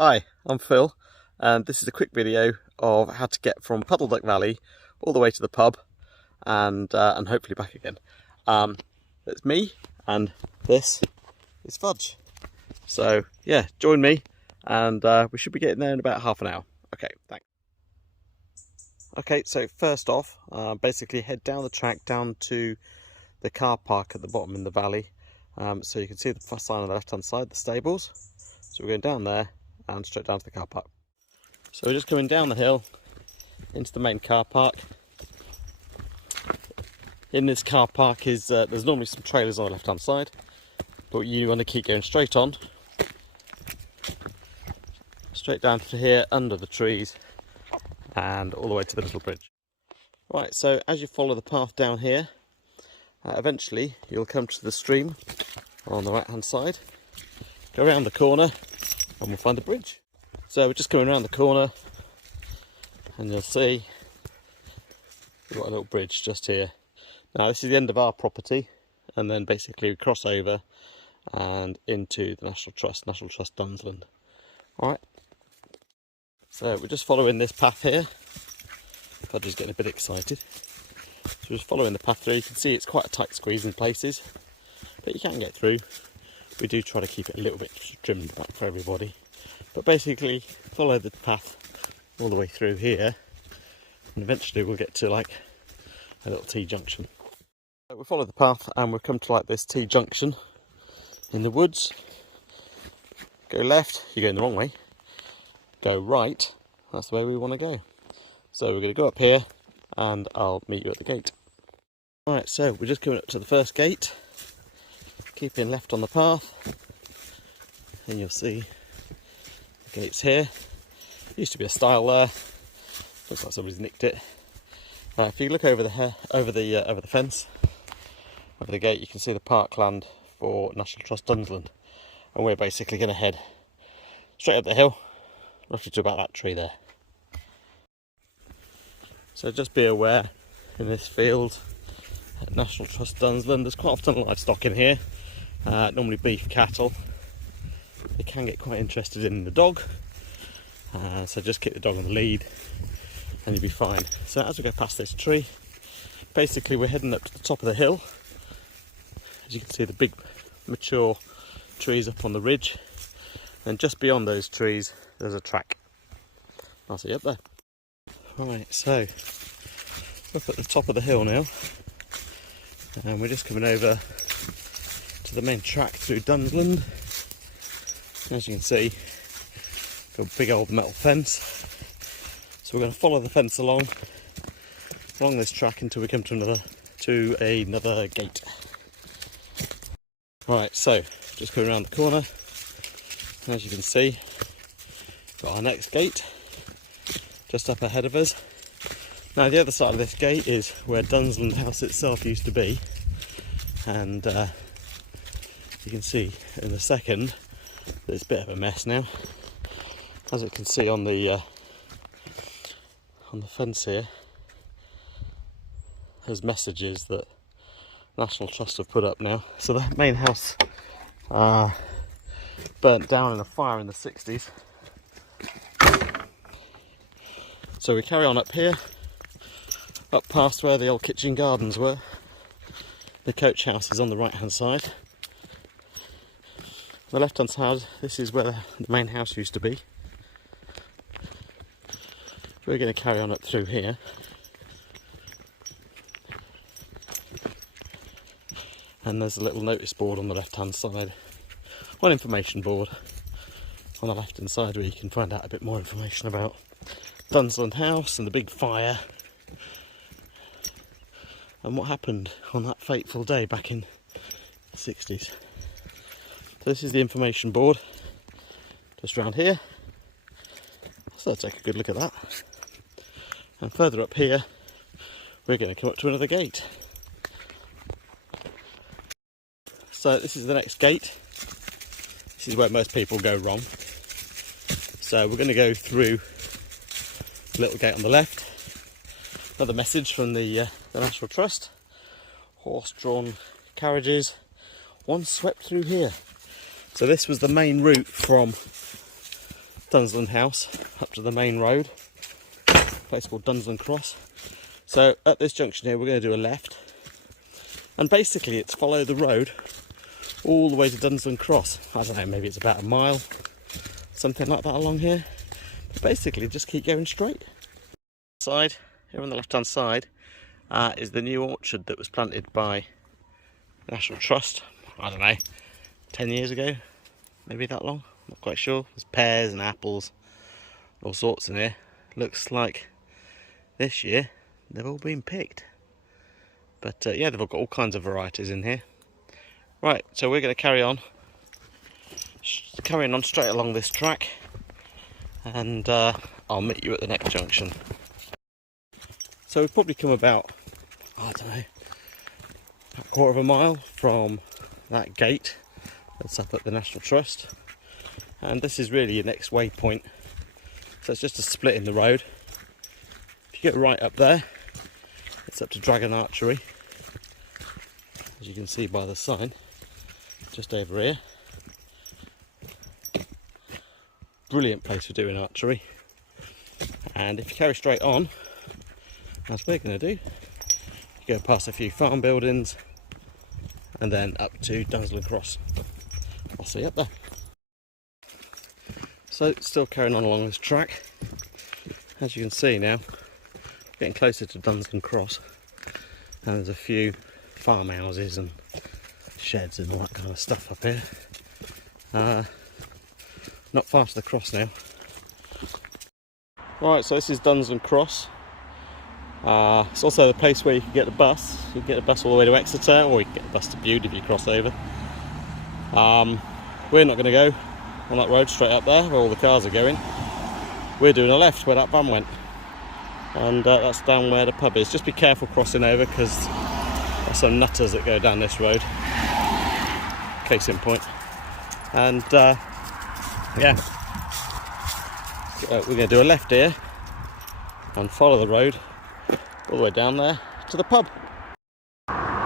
Hi, I'm Phil, and this is a quick video of how to get from Puddleduck Valley all the way to the pub and hopefully back again. It's me, and this is Fudge. So yeah, join me, and we should be getting there in about half an hour. Okay, thanks. Okay, so first off, basically head down the track down to the car park at the bottom in the valley. So you can see the sign on the left hand side, the stables. So we're going down there and straight down to the car park. So we're just coming down the hill into the main car park. In this car park is there's normally some trailers on the left hand side, but you want to keep going straight on, straight down to here under the trees and all the way to the little bridge. Right, so as you follow the path down here, eventually you'll come to the stream on the right hand side, go around the corner and we'll find the bridge. So we're just coming around the corner and you'll see we've got a little bridge just here. Now this is the end of our property, and then basically we cross over and into the National Trust Dunsland. Alright, so we're just following this path here. I'm just getting a bit excited. So we're just following the path through. You can see it's quite a tight squeeze in places, but you can get through. We do try to keep it a little bit trimmed back for everybody, but basically follow the path all the way through here, and eventually we'll get to like a little T-junction. So we follow the path and we've come to like this T-junction in the woods. Go left, you're going the wrong way. Go right, that's the way we want to go. So we're going to go up here and I'll meet you at the gate. Alright, so we're just coming up to the first gate. Keeping left on the path, and you'll see the gate's here. Used to be a stile there. Looks like somebody's nicked it. If you look over the fence, over the gate, you can see the parkland for National Trust Dunsland, and we're basically going to head straight up the hill, roughly to about that tree there. So just be aware, in this field at National Trust Dunsland, there's quite often livestock in here. Normally beef cattle. They can get quite interested in the dog, so just keep the dog on the lead and you'll be fine. So as we go past this tree, basically we're heading up to the top of the hill. As you can see, the big mature trees up on the ridge, and just beyond those trees there's a track. I'll see you up there. Right, so up at the top of the hill now, and we're just coming over to the main track through Dunsland. As you can see, got a big old metal fence. So we're going to follow the fence along this track until we come to another gate. Right, so just going around the corner, and as you can see, got our next gate just up ahead of us. Now the other side of this gate is where Dunsland House itself used to be, and you can see in a second that it's a bit of a mess now. As you can see on the fence here, there's messages that National Trust have put up now. So the main house burnt down in a fire in the 60s. So we carry on up here, up past where the old kitchen gardens were. The coach house is on the right hand side. On the left hand side, this is where the main house used to be. We're going to carry on up through here. And there's a little notice board on the left hand side, one information board on the left hand side where you can find out a bit more information about Dunsland House and the big fire and what happened on that fateful day back in the 60s. So this is the information board just around here, so let's take a good look at that. And further up here we're going to come up to another gate. So this is the next gate. This is where most people go wrong. So we're going to go through the little gate on the left. Another message from the National Trust. Horse-drawn carriages once swept through here. So this was the main route from Dunsland house up to the main road, a place called Dunsland Cross. So at this junction here we're going to do a left, and basically it's follow the road all the way to Dunsland Cross. I don't know, maybe it's about a mile, something like that along here. But basically just keep going straight. Side, here on the left hand side, is the new orchard that was planted by National Trust, I don't know, 10 years ago, maybe that long, not quite sure. There's pears and apples, all sorts in here. Looks like this year they've all been picked. But yeah, they've all got all kinds of varieties in here. Right, so we're going to carrying on straight along this track, and I'll meet you at the next junction. So we've probably come about, I don't know, a quarter of a mile from that gate that's up at the National Trust, and this is really your next waypoint. So it's just a split in the road. If you go right up there, it's up to Dragon Archery, as you can see by the sign just over here. Brilliant place for doing archery. And if you carry straight on, as we're going to do, you go past a few farm buildings and then up to Dunsland Cross. I'll see you up there. So still carrying on along this track. As you can see now, getting closer to Dunsland Cross, and there's a few farmhouses and sheds and all that kind of stuff up here. Not far to the cross now. Right, so this is Dunsland Cross. It's also the place where you can get the bus. You can get the bus all the way to Exeter, or you can get the bus to Bude if you cross over. We're not going to go on that road straight up there where all the cars are going. We're doing a left where that van went, and that's down where the pub is. Just be careful crossing over, because there's some nutters that go down this road. Case in point. And yeah, we're going to do a left here and follow the road all the way down there to the pub.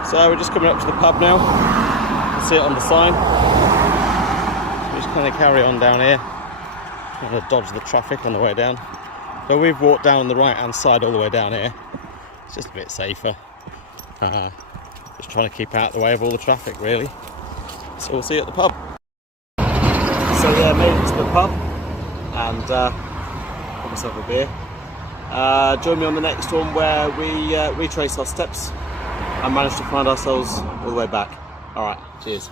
So we're just coming up to the pub now. You can see it on the sign. So we just kind of carry on down here. I'm going to dodge the traffic on the way down. So we've walked down the right hand side all the way down here. It's just a bit safer. Just trying to keep out of the way of all the traffic, really. So we'll see you at the pub. So yeah, made it to the pub and got myself a beer. Join me on the next one where we retrace our steps and manage to find ourselves all the way back. Alright, cheers.